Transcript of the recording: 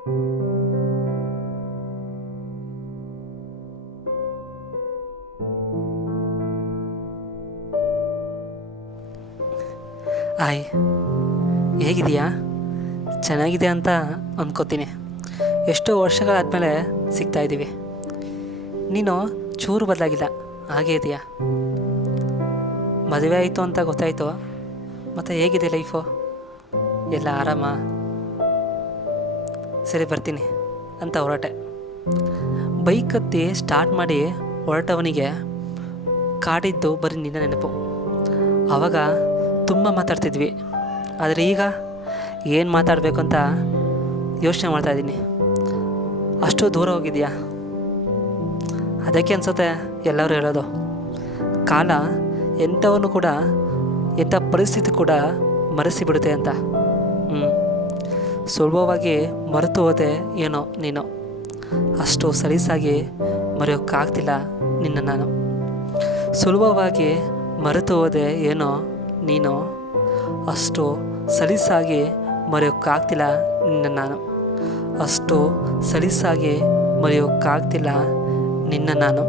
Hi, ಹೇಗಿದೆಯಾ? ಚೆನ್ನಾಗಿದೆ ಅಂತ ಅಂದ್ಕೋತೀನಿ. ಎಷ್ಟೋ ವರ್ಷಗಳಾದಮೇಲೆ ಸಿಗ್ತಾಯಿದ್ದೀವಿ. ನೀನು ಚೂರು ಬದಲಾಗಿಲ್ಲ, ಹಾಗೇ ಇದೆಯಾ? ಮದುವೆ ಆಯಿತು ಅಂತ ಗೊತ್ತಾಯಿತು, ಮತ್ತು ಹೇಗಿದೆ ಲೈಫು? ಎಲ್ಲ ಆರಾಮ? ಸರಿ ಬರ್ತೀನಿ ಅಂತ ಹೊರಟೆ. ಬೈಕ್ ಹತ್ತಿ ಸ್ಟಾರ್ಟ್ ಮಾಡಿ ಹೊರಟವನಿಗೆ ಕಾಡಿದ್ದು ಬರೀ ನಿನ್ನ ನೆನಪು. ಆವಾಗ ತುಂಬ ಮಾತಾಡ್ತಿದ್ವಿ, ಆದರೆ ಈಗ ಏನು ಮಾತಾಡಬೇಕು ಅಂತ ಯೋಚನೆ ಮಾಡ್ತಾಯಿದ್ದೀನಿ. ಅಷ್ಟು ದೂರ ಹೋಗಿದೆಯಾ? ಅದಕ್ಕೆ ಅನಿಸುತ್ತೆ ಎಲ್ಲರೂ ಹೇಳೋದು, ಕಾಲ ಎಂಥವನ್ನು ಕೂಡ, ಎಂಥ ಪರಿಸ್ಥಿತಿ ಕೂಡ ಮರೆಸಿಬಿಡುತ್ತೆ ಅಂತ. ಸುಲಭವಾಗಿ ಮರೆತು ಹೋದೆ ಏನೋ ನೀನು, ಅಷ್ಟು ಸಲೀಸಾಗಿ ಮರೆಯೋಕ್ಕಾಗ್ತಿಲ್ಲ ನಿನ್ನ ನಾನು. ಸುಲಭವಾಗಿ ಮರೆತು ಹೋದೆ ಏನೋ ನೀನು, ಅಷ್ಟು ಸಲೀಸಾಗಿ ಮರೆಯೋಕ್ಕಾಗ್ತಿಲ್ಲ ನಿನ್ನ ನಾನು. ಅಷ್ಟು ಸಲೀಸಾಗಿ ಮರೆಯೋಕ್ಕಾಗ್ತಿಲ್ಲ ನಿನ್ನ ನಾನು.